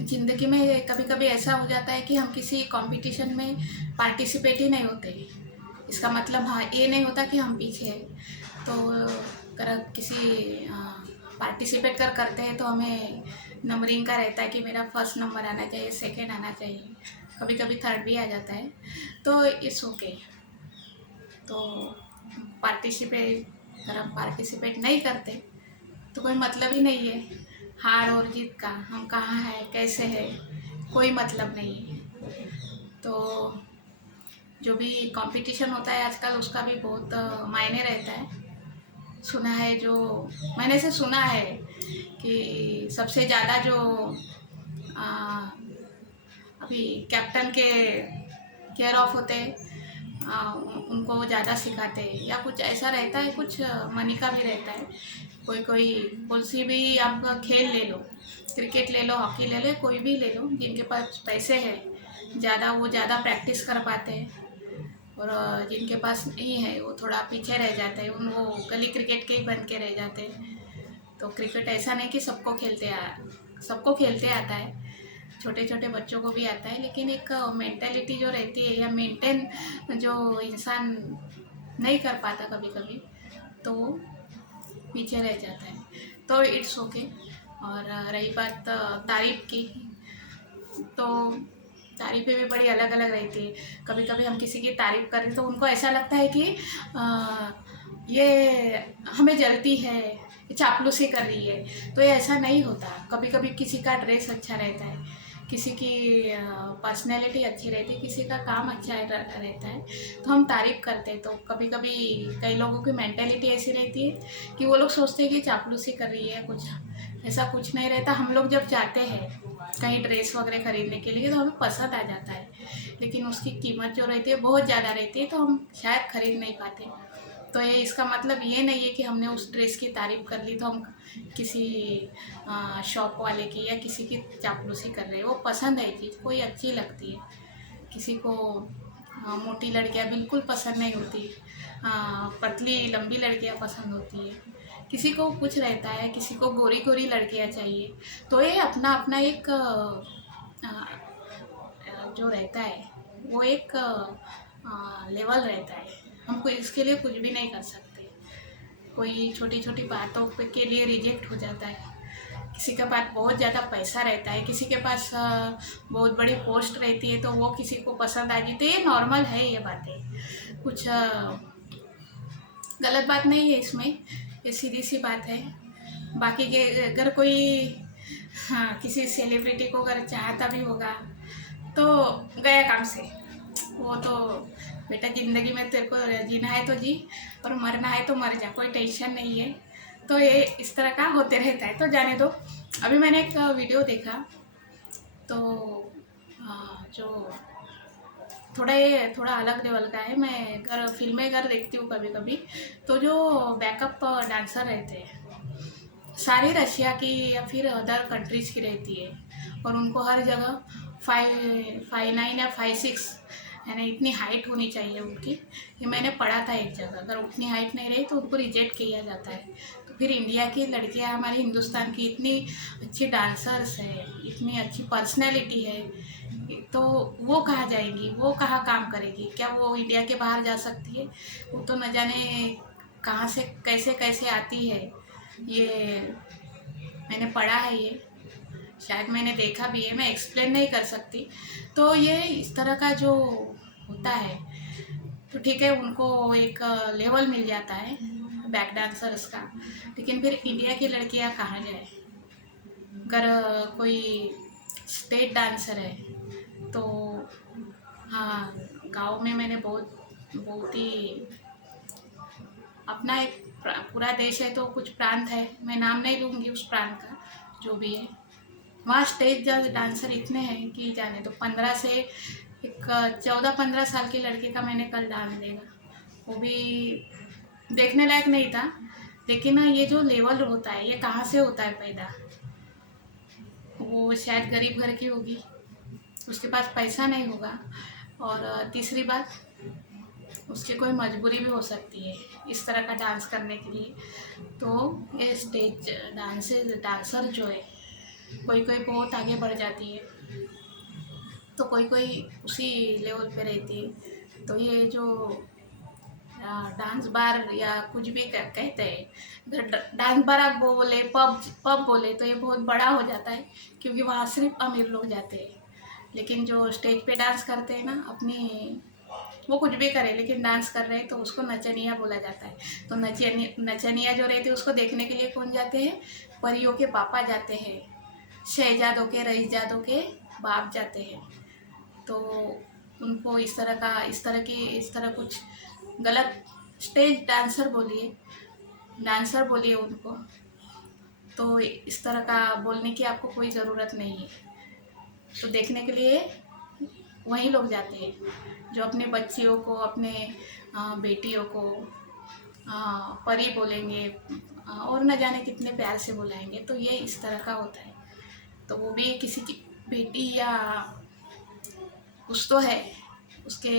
ज़िंदगी में कभी कभी ऐसा हो जाता है कि हम किसी कंपटीशन में पार्टिसिपेट ही नहीं होते। इसका मतलब हाँ ये नहीं होता कि हम पीछे हैं। तो अगर किसी पार्टिसिपेट करते हैं तो हमें नंबरिंग का रहता है कि मेरा फर्स्ट नंबर आना चाहिए, सेकंड आना चाहिए, कभी कभी थर्ड भी आ जाता है। तो इट्स ओके। तो अगर हम पार्टिसिपेट नहीं करते तो कोई मतलब ही नहीं है। हार और जीत का, हम कहाँ हैं, कैसे है, कोई मतलब नहीं है। तो जो भी कंपटीशन होता है आजकल उसका भी बहुत मायने रहता है। सुना है, जो मैंने से सुना है कि सबसे ज़्यादा जो आ, अभी कैप्टन के केयर ऑफ होते हैं, उनको ज़्यादा सिखाते हैं या कुछ ऐसा रहता है। कुछ मनी का भी रहता है। कोई कोई कौन सी भी आप खेल ले लो, क्रिकेट ले लो, हॉकी ले लो, कोई भी ले लो, जिनके पास पैसे हैं ज़्यादा वो ज़्यादा प्रैक्टिस कर पाते हैं। और जिनके पास नहीं है वो थोड़ा पीछे रह जाते हैं, उन वो गली क्रिकेट के ही बन के रह जाते हैं। तो क्रिकेट ऐसा नहीं कि सबको खेलते आता है, छोटे छोटे बच्चों को भी आता है। लेकिन एक मेंटेलिटी जो रहती है या मेंटेन जो इंसान नहीं कर पाता कभी कभी, तो वो पीछे रह जाता है। तो इट्स ओके। और रही बात तारीफ की, तो तारीफ़ें भी बड़ी अलग अलग रहती है। कभी कभी हम किसी की तारीफ़ करें तो उनको ऐसा लगता है कि ये हमें जलती है, ये चापलूसी कर रही है। तो ये ऐसा नहीं होता। कभी कभी किसी का ड्रेस अच्छा रहता है, किसी की पर्सनैलिटी अच्छी रहती है, किसी का काम अच्छा रहता है, तो हम तारीफ़ करते हैं। तो कभी कभी कई लोगों की मेंटेलिटी ऐसी रहती है कि वो लोग सोचते हैं कि चापलूसी कर रही है। कुछ ऐसा कुछ नहीं रहता। हम लोग जब जाते हैं कहीं ड्रेस वगैरह खरीदने के लिए तो हमें पसंद आ जाता है, लेकिन उसकी कीमत जो रहती है बहुत ज़्यादा रहती है, तो हम शायद खरीद नहीं पाते। तो ये इसका मतलब ये नहीं है कि हमने उस ड्रेस की तारीफ़ कर ली तो हम किसी शॉप वाले की या किसी की चापलूसी कर रहे हैं। वो पसंद है चीज़, कोई अच्छी लगती है। किसी को मोटी लड़कियां बिल्कुल पसंद नहीं होती, पतली लंबी लड़कियां पसंद होती है। किसी को कुछ रहता है, किसी को गोरी गोरी लड़कियां चाहिए। तो ये अपना अपना एक जो रहता है वो एक लेवल रहता है। हम कोई इसके लिए कुछ भी नहीं कर सकते। कोई छोटी छोटी बातों के लिए रिजेक्ट हो जाता है। किसी के पास बहुत ज़्यादा पैसा रहता है, किसी के पास बहुत बड़ी पोस्ट रहती है, तो वो किसी को पसंद आ जाती है। तो ये नॉर्मल है, ये बातें कुछ गलत बात नहीं है इसमें, ये सीधी सी बात है। बाकी के अगर कोई हाँ किसी सेलिब्रिटी को अगर चाहता भी होगा तो गया काम से। वो तो बेटा ज़िंदगी में तेरे को जीना है तो जी, और मरना है तो मर जा, कोई टेंशन नहीं है। तो ये इस तरह का होते रहता है, तो जाने दो। अभी मैंने एक वीडियो देखा, तो जो थोड़ा अलग लेवल का है। मैं अगर फिल्में अगर देखती हूँ कभी कभी, तो जो बैकअप डांसर रहते हैं सारी रशिया की या फिर अदर कंट्रीज़ की रहती है, और उनको हर जगह 5'9" या 5'6" यानी इतनी हाइट होनी चाहिए उनकी। ये मैंने पढ़ा था एक जगह, अगर उतनी हाइट नहीं रही तो उनको रिजेक्ट किया जाता है। तो फिर इंडिया की लड़कियां, हमारे हिंदुस्तान की इतनी अच्छी डांसर्स है, इतनी अच्छी पर्सनैलिटी है, तो वो कहाँ जाएंगी, वो कहाँ काम करेगी? क्या वो इंडिया के बाहर जा सकती है? वो तो न जाने कहाँ से कैसे कैसे आती है। ये मैंने पढ़ा है, ये शायद मैंने देखा भी है, मैं एक्सप्लेन नहीं कर सकती। तो ये इस तरह का जो होता है, तो ठीक है, उनको एक लेवल मिल जाता है बैक डांसर्स का। लेकिन फिर इंडिया की लड़कियां कहाँ जाए? अगर कोई स्टेट डांसर है तो हाँ, गांव में मैंने बहुत बहुत ही अपना एक पूरा देश है तो कुछ प्रांत है, मैं नाम नहीं लूँगी उस प्रांत का, जो भी है, वहाँ स्टेज डांसर इतने हैं कि जाने तो 15 से एक 14-15 साल की लड़की का मैंने कल डांस देखा। वो भी देखने लायक नहीं था। लेकिन ये जो लेवल होता है ये कहाँ से होता है पैदा? वो शायद गरीब घर की होगी, उसके पास पैसा नहीं होगा। और तीसरी बात, उसकी कोई मजबूरी भी हो सकती है इस तरह का डांस करने के लिए। तो ये स्टेज डांसर जो है कोई कोई बहुत आगे बढ़ जाती है, तो कोई कोई उसी लेवल पे रहती है। तो ये जो डांस बार या कुछ भी कहते हैं, अगर डांस बार आप बोले, पब पब बोले, तो ये बहुत बड़ा हो जाता है, क्योंकि वहाँ सिर्फ अमीर लोग जाते हैं। लेकिन जो स्टेज पे डांस करते हैं ना, अपनी वो कुछ भी करे लेकिन डांस कर रहे हैं, तो उसको नचनिया बोला जाता है। तो नचनिया जो रहते हैं उसको देखने के लिए कौन जाते हैं? परियों के पापा जाते हैं, शहजादों के रईसजादों के बाप जाते हैं। तो उनको इस तरह कुछ गलत, स्टेज डांसर बोलिए उनको, तो इस तरह का बोलने की आपको कोई ज़रूरत नहीं है। तो देखने के लिए वही लोग जाते हैं जो अपने बच्चियों को, अपने बेटियों को परी बोलेंगे, और न जाने कितने प्यार से बुलाएंगे। तो ये इस तरह का होता है। तो वो भी किसी की बेटी या कुछ तो है, उसके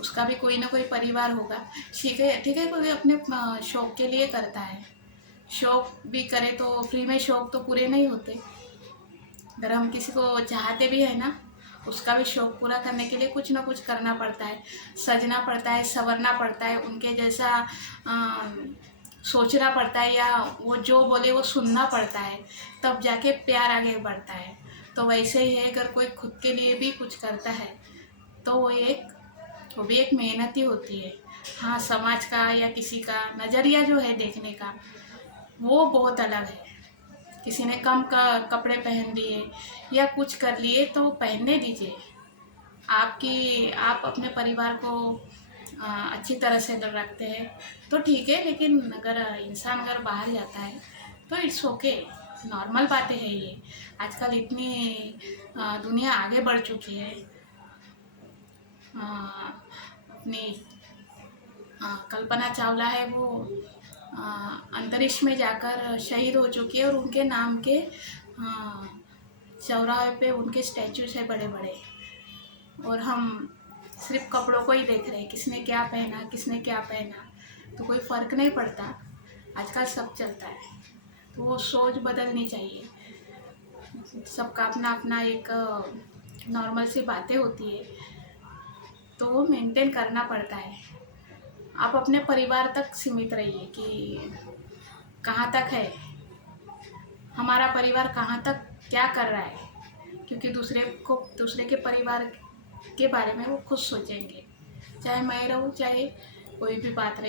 उसका भी कोई ना कोई परिवार होगा। ठीक है, कोई अपने शौक के लिए करता है। शौक भी करे तो फ्री में शौक तो पूरे नहीं होते। अगर हम किसी को चाहते भी है ना, उसका भी शौक पूरा करने के लिए कुछ ना कुछ करना पड़ता है, सजना पड़ता है, संवरना पड़ता है, उनके जैसा सोचना पड़ता है, या वो जो बोले वो सुनना पड़ता है, तब जाके प्यार आगे बढ़ता है। तो वैसे ही है, अगर कोई खुद के लिए भी कुछ करता है तो वो भी एक मेहनत ही होती है। हाँ, समाज का या किसी का नज़रिया जो है देखने का, वो बहुत अलग है। किसी ने कम कपड़े पहन लिए या कुछ कर लिए तो पहनने दीजिए। आप अपने परिवार को अच्छी तरह से रखते हैं तो ठीक है, लेकिन अगर बाहर जाता है तो इट्स ओके, नॉर्मल बातें हैं ये। आजकल इतनी दुनिया आगे बढ़ चुकी है। अपनी कल्पना चावला है, वो अंतरिक्ष में जाकर शहीद हो चुकी है, और उनके नाम के चौराहे पे उनके स्टैचूज है बड़े बड़े, और हम सिर्फ कपड़ों को ही देख रहे हैं, किसने क्या पहना, तो कोई फ़र्क नहीं पड़ता। आजकल सब चलता है, तो वो सोच बदलनी चाहिए। सबका अपना अपना एक नॉर्मल सी बातें होती है, तो वो मेंटेन करना पड़ता है। आप अपने परिवार तक सीमित रहिए कि कहाँ तक है हमारा परिवार, कहाँ तक क्या कर रहा है, क्योंकि दूसरे के परिवार के बारे में वो खुद सोचेंगे। चाहे मैं रहूँ, चाहे कोई भी बात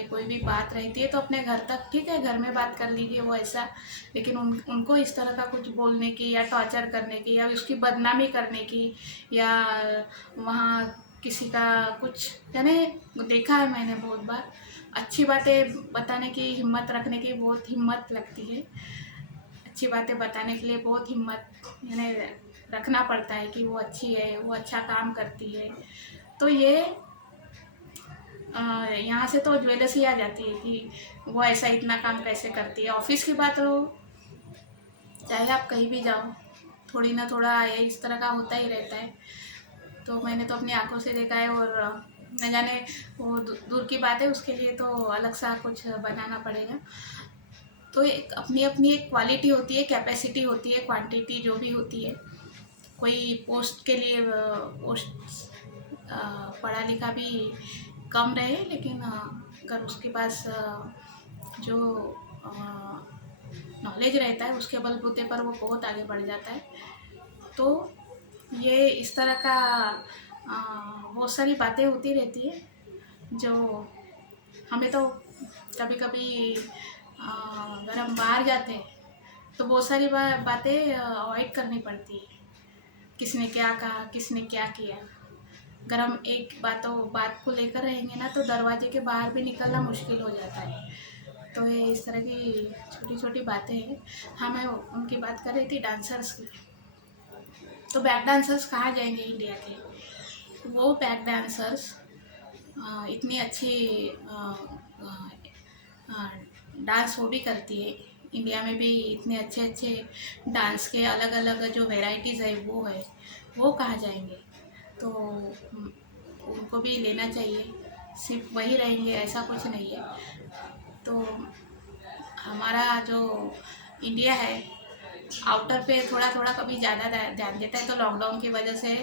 रहती है तो अपने घर तक ठीक है, घर में बात कर लीजिए वो ऐसा, लेकिन उनको इस तरह का कुछ बोलने की या टॉर्चर करने की या उसकी बदनामी करने की, या वहाँ किसी का कुछ, यानी देखा है मैंने बहुत बार, अच्छी बातें बताने की हिम्मत रखने की बहुत हिम्मत लगती है। अच्छी बातें बताने के लिए बहुत हिम्मत यानी रखना पड़ता है कि वो अच्छी है, वो अच्छा काम करती है। तो ये यहाँ से तो ज्वेलसी आ जाती है कि वो ऐसा इतना काम कैसे करती है। ऑफिस की बात हो, चाहे आप कहीं भी जाओ, थोड़ी ना थोड़ा ये इस तरह का होता ही रहता है। तो मैंने तो अपनी आंखों से देखा है, और न जाने वो दूर की बात है, उसके लिए तो अलग सा कुछ बनाना पड़ेगा। तो एक अपनी अपनी एक क्वालिटी होती है, कैपेसिटी होती है, क्वांटिटी जो भी होती है। कोई पोस्ट के लिए पढ़ा लिखा भी कम रहे, लेकिन अगर उसके पास जो नॉलेज रहता है उसके बलबूते पर वो बहुत आगे बढ़ जाता है। तो ये इस तरह का बहुत सारी बातें होती रहती है, जो हमें तो कभी कभी अगर हम बाहर जाते हैं तो बहुत सारी बातें अवॉइड करनी पड़ती है। किसने क्या कहा, किसने क्या किया, अगर हम एक बात को लेकर रहेंगे ना, तो दरवाजे के बाहर भी निकलना मुश्किल हो जाता है। तो ये इस तरह की छोटी छोटी बातें हैं। हाँ, मैं उनकी बात कर रही थी, डांसर्स की। तो बैक डांसर्स कहाँ जाएंगे इंडिया के? वो बैक डांसर्स इतनी अच्छी डांस वो भी करती है। इंडिया में भी इतने अच्छे अच्छे डांस के अलग अलग जो वैरायटीज़ है वो कहाँ जाएंगे? तो उनको भी लेना चाहिए। सिर्फ वही रहेंगे ऐसा कुछ नहीं है। तो हमारा जो इंडिया है आउटर पे थोड़ा थोड़ा कभी ज़्यादा ध्यान देता है। तो लॉकडाउन की वजह से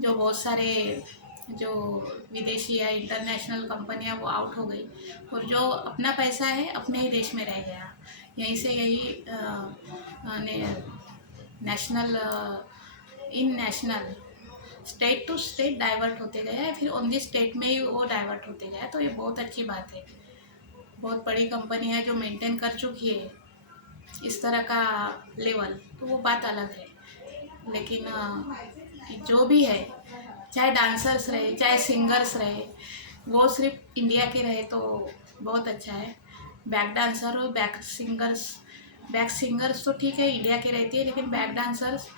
जो बहुत सारे जो विदेशी या इंटरनेशनल कंपनियां वो आउट हो गई, और जो अपना पैसा है अपने ही देश में रह गया। यहीं से यही national international state to state divert होते गए हैं, फिर ओनली स्टेट में ही वो डाइवर्ट होते गए। तो ये बहुत अच्छी बात है। बहुत बड़ी कंपनी है जो मेंटेन कर चुकी है इस तरह का लेवल, तो वो बात अलग है। लेकिन जो भी है, चाहे डांसर्स रहे चाहे सिंगर्स रहे, वो सिर्फ इंडिया के रहे तो बहुत अच्छा है। बैक डांसर और बैक सिंगर्स तो ठीक है इंडिया के रहती है, लेकिन बैक डांसर्स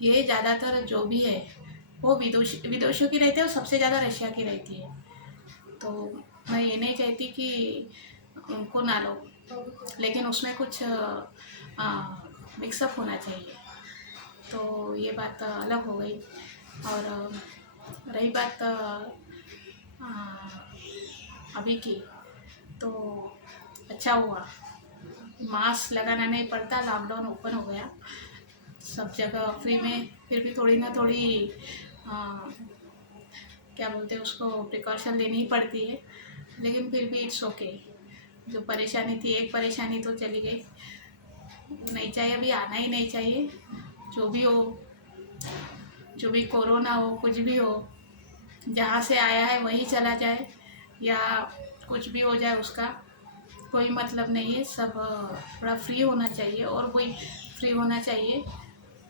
ये ज़्यादातर जो भी है वो विदेशों की रहती है, और सबसे ज़्यादा रशिया की रहती है। तो मैं ये नहीं कहती कि उनको ना लो, लेकिन उसमें कुछ मिक्सअप होना चाहिए। तो ये बात अलग हो गई। और रही बात अभी की, तो अच्छा हुआ मास्क लगाना नहीं पड़ता, लॉकडाउन ओपन हो गया, सब जगह फ्री में। फिर भी थोड़ी ना थोड़ी क्या बोलते हैं उसको, प्रिकॉशन लेनी ही पड़ती है, लेकिन फिर भी इट्स ओके। जो परेशानी थी, एक परेशानी तो चली गई, नहीं चाहिए अभी, आना ही नहीं चाहिए। जो भी हो, जो भी कोरोना हो, कुछ भी हो, जहाँ से आया है वहीं चला जाए, या कुछ भी हो जाए, उसका कोई मतलब नहीं है। सब थोड़ा फ्री होना चाहिए, और वही फ्री होना चाहिए,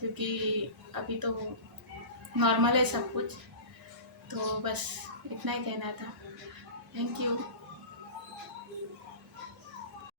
क्योंकि अभी तो नॉर्मल है सब कुछ। तो बस इतना ही कहना था। Thank you.